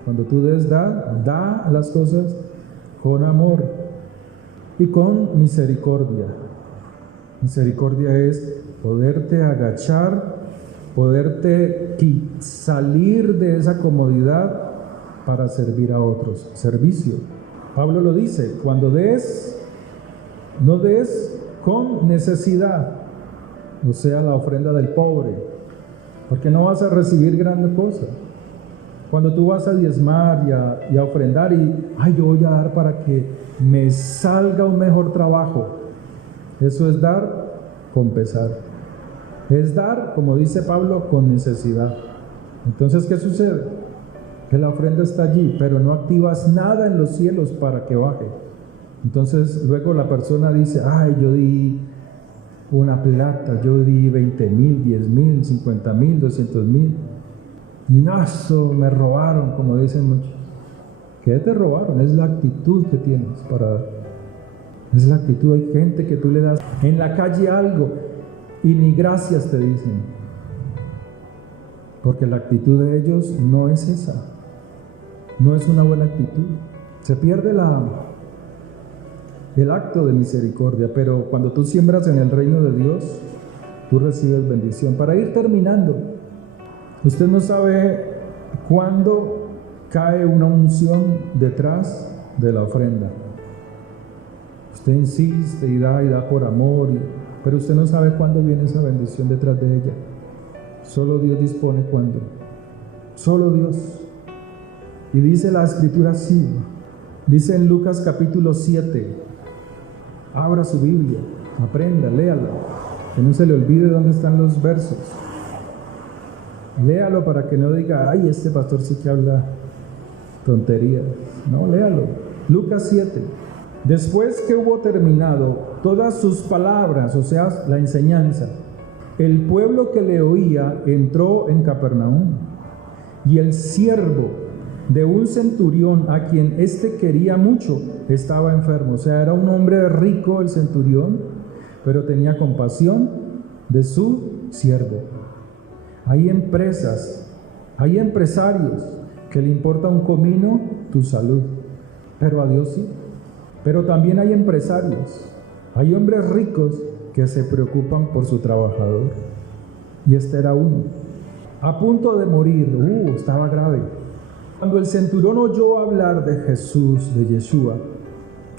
Cuando tú des, da las cosas con amor y con misericordia. Misericordia es poderte agachar, poderte salir de esa comodidad para servir a otros. Servicio. Pablo lo dice: cuando des, no des con necesidad, o sea, la ofrenda del pobre, porque no vas a recibir gran cosa. Cuando tú vas a diezmar y a ofrendar yo voy a dar para que me salga un mejor trabajo, eso es dar con pesar. Es dar, como dice Pablo, con necesidad. Entonces, ¿qué sucede? Que la ofrenda está allí, pero no activas nada en los cielos para que baje. Entonces, luego la persona dice: yo di una plata, yo di 20,000, 10,000, 50,000, 200,000. Minazo, me robaron, como dicen muchos. ¿Qué te robaron? Es la actitud que tienes para dar. Es la actitud. Hay gente que tú le das en la calle algo y ni gracias te dicen, porque la actitud de ellos no es esa. No es una buena actitud. Se pierde el acto de misericordia. Pero cuando tú siembras en el reino de Dios, tú recibes bendición. Para ir terminando, usted no sabe cuándo cae una unción detrás de la ofrenda. Usted insiste y da por amor, pero usted no sabe cuándo viene esa bendición detrás de ella. Solo Dios dispone cuándo. Solo Dios. Y dice la Escritura así. Dice en Lucas capítulo 7. Abra su Biblia, aprenda, léala, que no se le olvide dónde están los versos. Léalo para que no diga: este pastor sí que habla tonterías. No, léalo. Lucas 7. Después que hubo terminado todas sus palabras, o sea, la enseñanza, el pueblo que le oía entró en Capernaum, y el siervo de un centurión, a quien éste quería mucho, estaba enfermo. O sea, era un hombre rico el centurión, pero tenía compasión de su siervo. Hay empresas Hay empresarios que le importa un comino tu salud, pero a Dios sí. Pero también hay empresarios, hay hombres ricos que se preocupan por su trabajador. Y este era uno, a punto de morir, estaba grave. Cuando el centurión oyó hablar de Jesús, de Yeshua,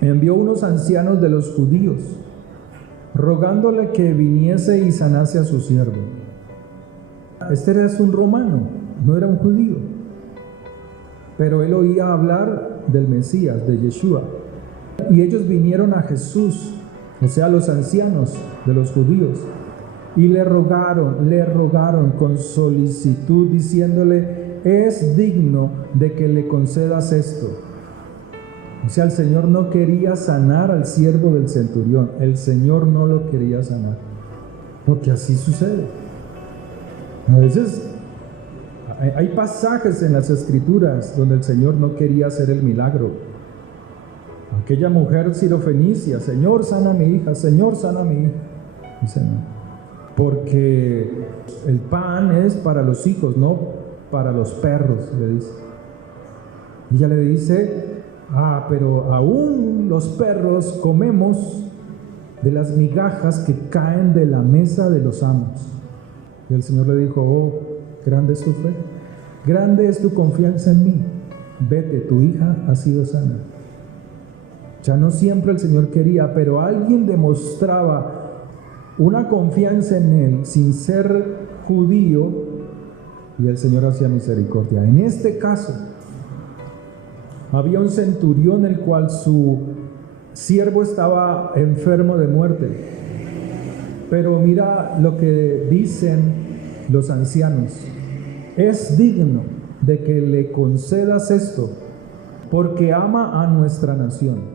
envió unos ancianos de los judíos, rogándole que viniese y sanase a su siervo. Este era un romano, no era un judío, pero él oía hablar del Mesías, de Yeshua. Y ellos vinieron a Jesús, o sea, los ancianos de los judíos, y le rogaron con solicitud, diciéndole: es digno de que le concedas esto. O sea, el Señor no quería sanar al siervo del centurión, el Señor no lo quería sanar, porque así sucede. A veces hay pasajes en las Escrituras donde el Señor no quería hacer el milagro. Aquella mujer sirofenicia: Señor, sana a mi hija, Señor, sana a mi hija. Dice no, porque el pan es para los hijos, no para los perros, le dice. Y ella le dice: pero aún los perros comemos de las migajas que caen de la mesa de los amos. Y el Señor le dijo: grande es tu fe, grande es tu confianza en mí, vete, tu hija ha sido sana. Ya no siempre el Señor quería, pero alguien demostraba una confianza en Él sin ser judío, y el Señor hacía misericordia. En este caso, había un centurión el cual su siervo estaba enfermo de muerte. Pero mira lo que dicen los ancianos: es digno de que le concedas esto, porque ama a nuestra nación.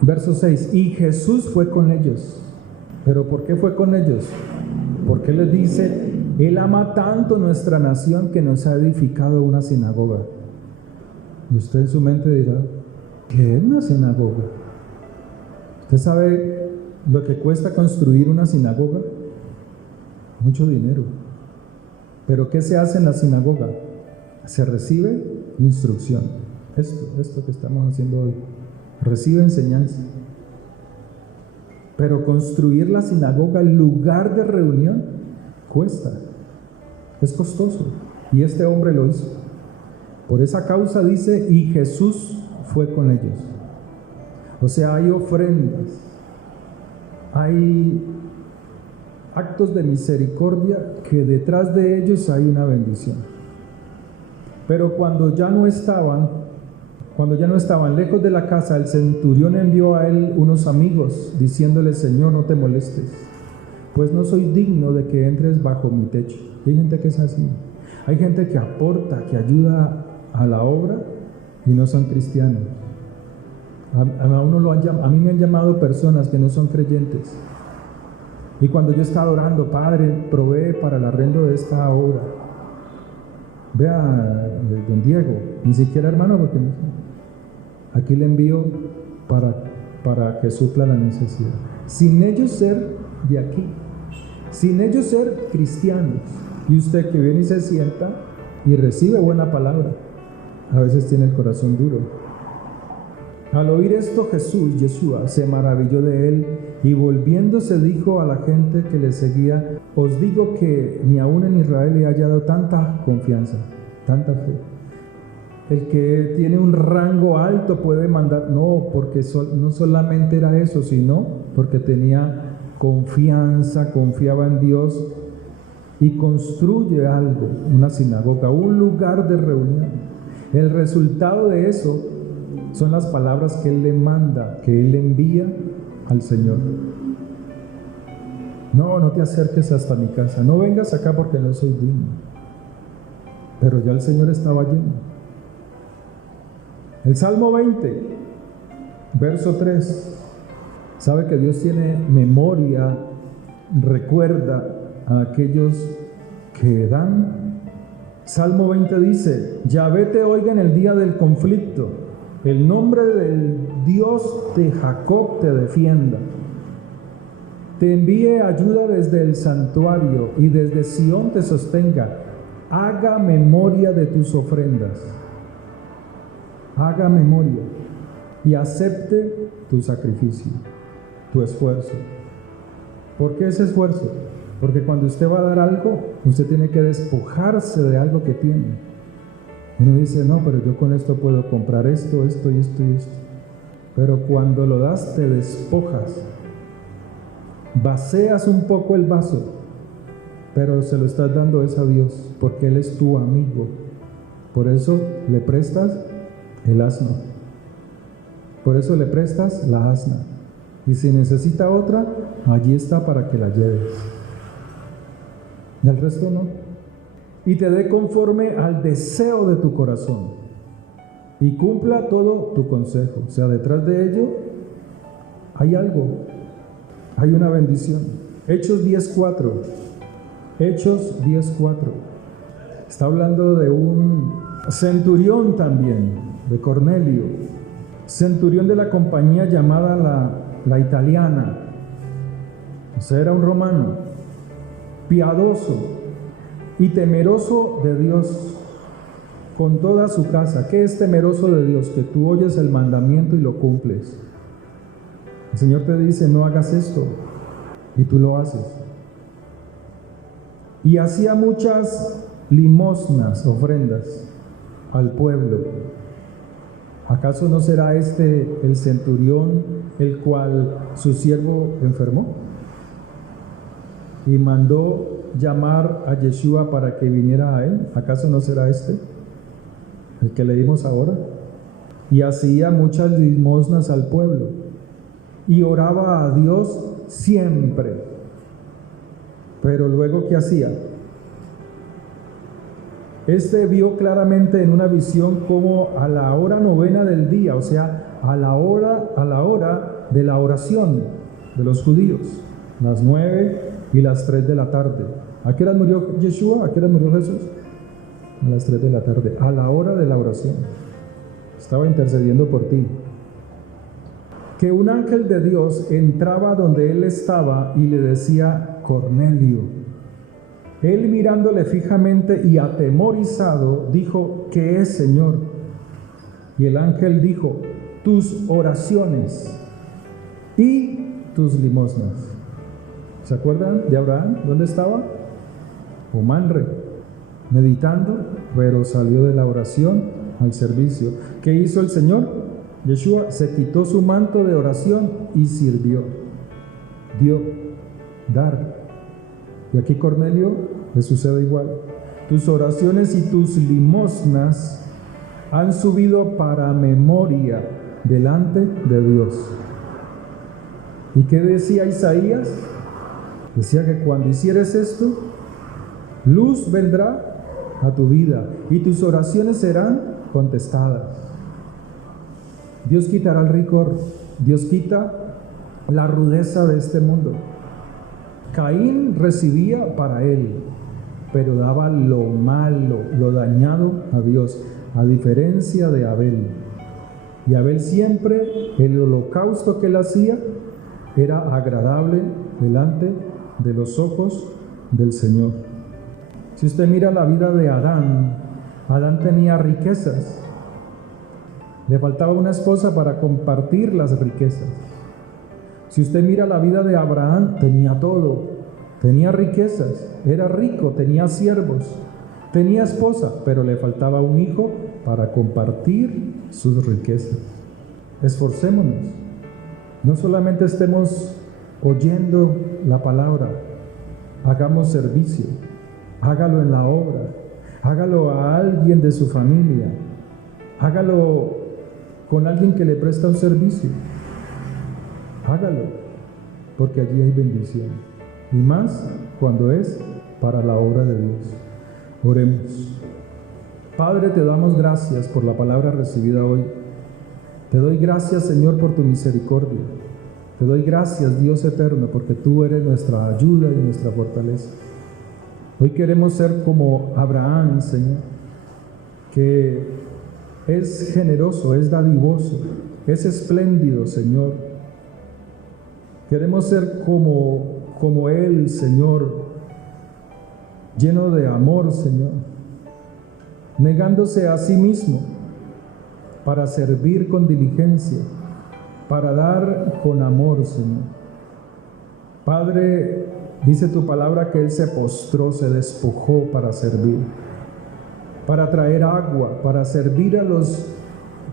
Verso 6: y Jesús fue con ellos. ¿Pero por qué fue con ellos? Porque les dice: Él ama tanto nuestra nación que nos ha edificado una sinagoga. Y usted en su mente dirá: ¿qué es una sinagoga? ¿Usted sabe lo que cuesta construir una sinagoga? Mucho dinero. ¿Pero qué se hace en la sinagoga? Se recibe instrucción. Esto que estamos haciendo hoy. Recibe enseñanza. Pero construir la sinagoga, el lugar de reunión, cuesta. Es costoso. Y este hombre lo hizo. Por esa causa dice: y Jesús fue con ellos. O sea, hay ofrendas, hay actos de misericordia que detrás de ellos hay una bendición. Pero cuando ya no estaban lejos de la casa, el centurión envió a él unos amigos, diciéndole: Señor, no te molestes, pues no soy digno de que entres bajo mi techo. Y hay gente que es así. Hay gente que aporta, que ayuda a la obra y no son cristianos. A mí me han llamado personas que no son creyentes. Y cuando yo he estado orando: Padre, provee para el arrendo de esta obra. Vea, don Diego, ni siquiera hermano, porque aquí le envío para que supla la necesidad. Sin ellos ser de aquí, sin ellos ser cristianos. Y usted que viene y se sienta y recibe buena palabra, a veces tiene el corazón duro. Al oír esto, Jesús, Yeshua, se maravilló de él, y volviéndose dijo a la gente que le seguía: os digo que ni aún en Israel he hallado tanta confianza, tanta fe. El que tiene un rango alto puede mandar, no, porque no solamente era eso, sino porque tenía confianza, confiaba en Dios, y construye algo, una sinagoga, un lugar de reunión. El resultado de eso son las palabras que Él le manda, que Él le envía al Señor. No te acerques hasta mi casa, no vengas acá porque no soy digno. Pero ya el Señor estaba lleno. El Salmo 20, verso 3. Sabe que Dios tiene memoria, recuerda a aquellos que dan. Salmo 20 dice: Yahvé te oiga en el día del conflicto, el nombre del Dios de Jacob te defienda. Te envíe ayuda desde el santuario y desde Sión te sostenga. haga memoria de tus ofrendas, haga memoria y acepte tu sacrificio, tu esfuerzo. ¿Por qué ese esfuerzo? Porque cuando usted va a dar algo, usted tiene que despojarse de algo que tiene. Uno dice, no, pero yo con esto puedo comprar esto, esto y esto y esto. Pero cuando lo das, te despojas. Vacías un poco el vaso, pero se lo estás dando es a Dios, porque Él es tu amigo. Por eso le prestas el asno. Por eso le prestas la asna. Y si necesita otra, allí está para que la lleves. Y al resto no. Y te dé conforme al deseo de tu corazón. Y cumpla todo tu consejo. O sea, detrás de ello hay algo. Hay una bendición. Hechos 10:4. Hechos 10:4. Está hablando de un centurión también, de Cornelio. Centurión de la compañía llamada la italiana. O sea, era un romano. Piadoso y temeroso de Dios con toda su casa. ¿Qué es temeroso de Dios? Que tú oyes el mandamiento y lo cumples. El Señor te dice, no hagas esto, y tú lo haces. Y hacía muchas limosnas, ofrendas, al pueblo. ¿Acaso no será este el centurión el cual su siervo enfermó? Y mandó llamar a Yeshua para que viniera a él. ¿Acaso no será este el que leímos ahora? Y hacía muchas limosnas al pueblo y oraba a Dios siempre. Pero luego, ¿qué hacía? Este vio claramente en una visión como a la hora novena del día, o sea, a la hora de la oración de los judíos, las 9 y las 3 de la tarde. ¿A qué hora murió Yeshua? ¿A qué hora murió Jesús? A las 3 de la tarde, a la hora de la oración. Estaba intercediendo por ti. Que un ángel de Dios entraba donde él estaba y le decía, Cornelio. Él mirándole fijamente y atemorizado, dijo, ¿qué es, Señor? Y el ángel dijo, tus oraciones y tus limosnas. ¿Se acuerdan de Abraham? ¿Dónde estaba? O Manre, meditando, pero salió de la oración al servicio. ¿Qué hizo el Señor? Yeshua se quitó su manto de oración y sirvió. Dio, dar. Y aquí Cornelio le sucede igual. Tus oraciones y tus limosnas han subido para memoria delante de Dios. ¿Y qué decía Isaías? Decía que cuando hicieres esto, luz vendrá a tu vida y tus oraciones serán contestadas. Dios quitará el rigor, Dios quita la rudeza de este mundo. Caín recibía para él, pero daba lo malo, lo dañado a Dios, a diferencia de Abel. Y Abel siempre, el holocausto que él hacía, era agradable delante de los ojos del Señor. Si usted mira la vida de Adán, Adán tenía riquezas. Le faltaba una esposa para compartir las riquezas. Si usted mira la vida de Abraham, tenía todo. Tenía riquezas, era rico, tenía siervos, tenía esposa, pero le faltaba un hijo para compartir sus riquezas. Esforcémonos. No solamente estemos oyendo la palabra, hagamos servicio, hágalo en la obra, hágalo a alguien de su familia, hágalo con alguien que le presta un servicio, hágalo, porque allí hay bendición, y más cuando es para la obra de Dios. Oremos. Padre, te damos gracias por la palabra recibida hoy. Te doy gracias, Señor, por tu misericordia. Te doy gracias, Dios eterno, porque tú eres nuestra ayuda y nuestra fortaleza. Hoy queremos ser como Abraham, Señor, que es generoso, es dadivoso, es espléndido, Señor. Queremos ser como Él, Señor, lleno de amor, Señor, negándose a sí mismo para servir con diligencia, para dar con amor, Señor. Padre, dice tu palabra que Él se postró, se despojó para servir, para traer agua, para servir a los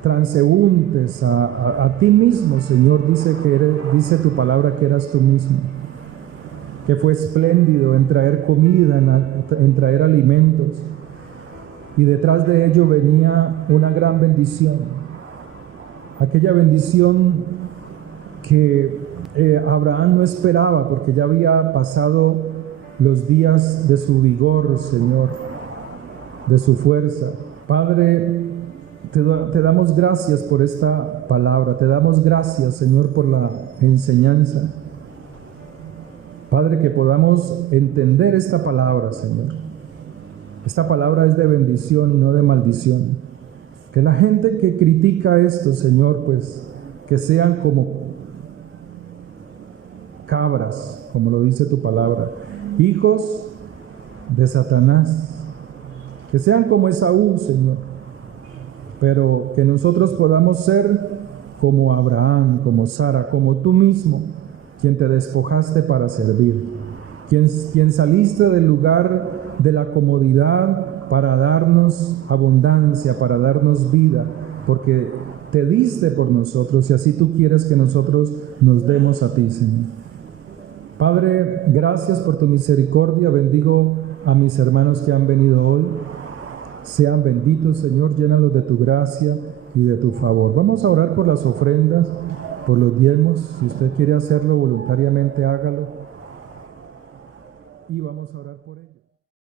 transeúntes, a ti mismo, Señor. Dice tu palabra que eras tú mismo, que fue espléndido en traer comida, en traer alimentos, y detrás de ello venía una gran bendición, aquella bendición que Abraham no esperaba, porque ya había pasado los días de su vigor, Señor, de su fuerza. Padre, te damos gracias por esta palabra, te damos gracias, Señor, por la enseñanza. Padre, que podamos entender esta palabra, Señor. Esta palabra es de bendición y no de maldición. Que la gente que critica esto, Señor, pues que sean como cabras, como lo dice tu palabra, hijos de Satanás. Que sean como Esaú, Señor, pero que nosotros podamos ser como Abraham, como Sara, como tú mismo, quien te despojaste para servir, quien saliste del lugar de la comodidad para darnos abundancia, para darnos vida, porque te diste por nosotros y así tú quieres que nosotros nos demos a ti, Señor. Padre, gracias por tu misericordia. Bendigo a mis hermanos que han venido hoy. Sean benditos, Señor, llénalos de tu gracia y de tu favor. Vamos a orar por las ofrendas, por los diezmos. Si usted quiere hacerlo voluntariamente, hágalo. Y vamos a orar por ellos.